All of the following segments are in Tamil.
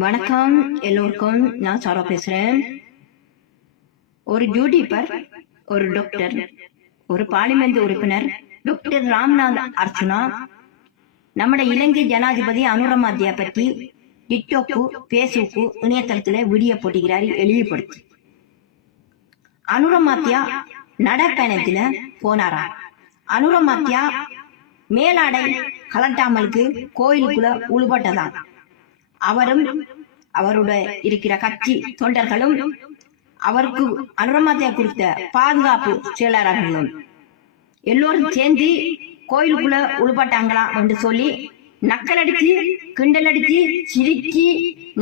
வணக்கம் எல்லோருக்கும். நான் சாரா பேசுறேன். ஒரு யூடியூபர், ஒரு டாக்டர், ஒரு பார்லிமெண்ட் உறுப்பினர் டாக்டர் ராம்நாத் அர்ச்சுனா நம்முடைய இலங்கை ஜனாதிபதி அனுரமாத்தியா பற்றி டிக்டாக்கு, பேஸ்புக்கு, இணையதளத்துல வீடியோ போட்டுக்கிறாரு எளிமைப்படுத்தி. அனுரமாத்தியா நடைப்பயணத்துல போனாரா? அனுரமாத்தியா மேலாடை கலட்டாமலுக்கு கோயிலுக்குள்ள உள்பட்டதான். அவரும் அவருடைய இருக்கிற கட்சி தொண்டர்களும் அவருக்கு அனுரமாத்தியா கொடுத்த பாதுகாப்பு செயலாளர்களும் எல்லோரும் சேர்ந்து கோயிலுக்குள்ள உள்பட்டாங்களா என்று சொல்லி நக்கல் அடிச்சு, கிண்டல் அடிச்சு, சிரிச்சு,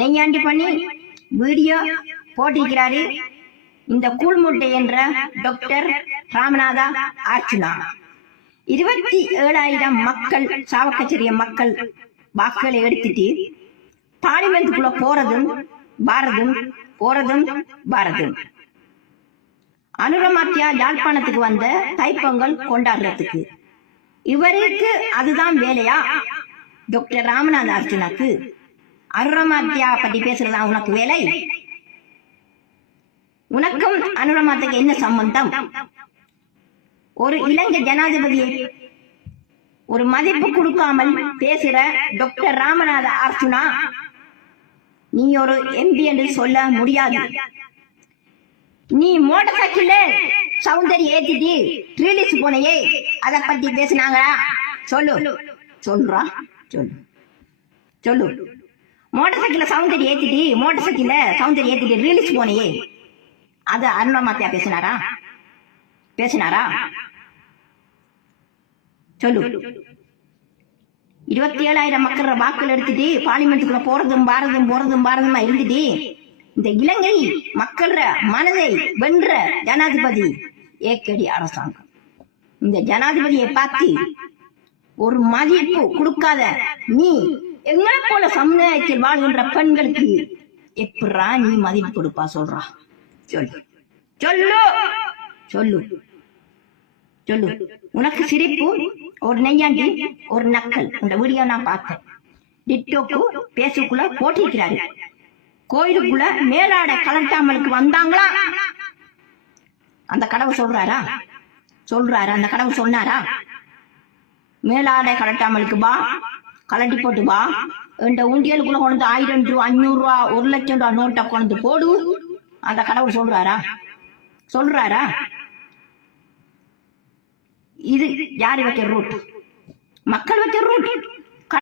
நெய்யாண்டி பண்ணி வீடியோ போட்டிருக்கிறாரு இந்த கூழ்முட்டை என்ற டாக்டர் ராமநாதா அர்ச்சுனா. 27,000 மக்கள், சாவக்கச்சேரிய மக்கள் வாக்குகளை எடுத்துட்டு பார்லிமெண்ட்டுக்குள்ள போறதும் பாரதும். அனுரமாத்தியா யாழ்ப்பாணத்துக்கு வந்த தைப்பொங்கல் கொண்டாடுறதுக்கு இவருக்கு அதுதான் வேலையா? டாக்டர் ராமநாத அர்ச்சுனாக்கு அனுரமாத்தியா பத்தி பேசுறதா உனக்கு வேலை? உனக்கும் அனுரமாத்தியாக்கு என்ன சம்பந்தம்? ஒரு இலங்கை ஜனாதிபதியை ஒரு மதிப்பு கொடுக்காமல் பேசுற டாக்டர் ராமநாத அர்ச்சுனா, நீ ஒரு எம்பி என்று சொல்ல முடியாது. நீ மோட்டார் சைக்கிள் சௌந்தர்யா ஏத்திட்டு ரிலீஸ் போனையே, அதை பத்தி பேசினாங்களா? சொல்லு. மோட்டார் சைக்கிள் சௌந்தர்யா ஏத்திட்டு ரிலீஸ் போனையே, அது அருணமாத்தியா பேசினாரா? சொல்லு. 27,000 மக்கள் வாக்குகள் எடுத்துட்டு பார்லிமெண்ட்டுக்குள்ள போறதும் இருந்துட்டு இந்த இலங்கை மக்கள் மனதை வென்ற ஜனாதிபதி ஏகேடி அரசாங்கம். இந்த ஜனாதிபதியை பார்த்து ஒரு மதிப்பு கொடுக்காத நீ எங்களை போல சமுதாயத்தில் வாழ்கின்ற பெண்களுக்கு எப்படா நீ மதிப்பு கொடுப்பா? சொல்றா, சொல்லு. உனக்கு சிரிப்பு, ஒரு நெய்யாண்டி, ஒரு நக்கல். இந்த வீடியோ நான் பார்த்தேன். டிக்டாக்கு, பேஸ்புக்குள்ள போட்டிருக்கிறாரு. கோயிலுக்குள்ள மேலாடை கலட்டாமலுக்கு வந்தாங்களா? அந்த கடவுள் சொல்றாரா? அந்த கடவுள் சொன்னாரா? மேலாடை கலட்டாமலுக்கு வா, கலட்டி போட்டு வா, இந்த உண்டியலுக்குள்ள கொண்டு 1000 ரூபா, 500 ரூபா, 1 லட்சம் ரூபா நோட்டை கொண்டு போடு. அந்த கடவுள் சொல்றாரா? இது யாரு வைக்கிற ரூட்? மக்கள் வைக்கிற ரூட்.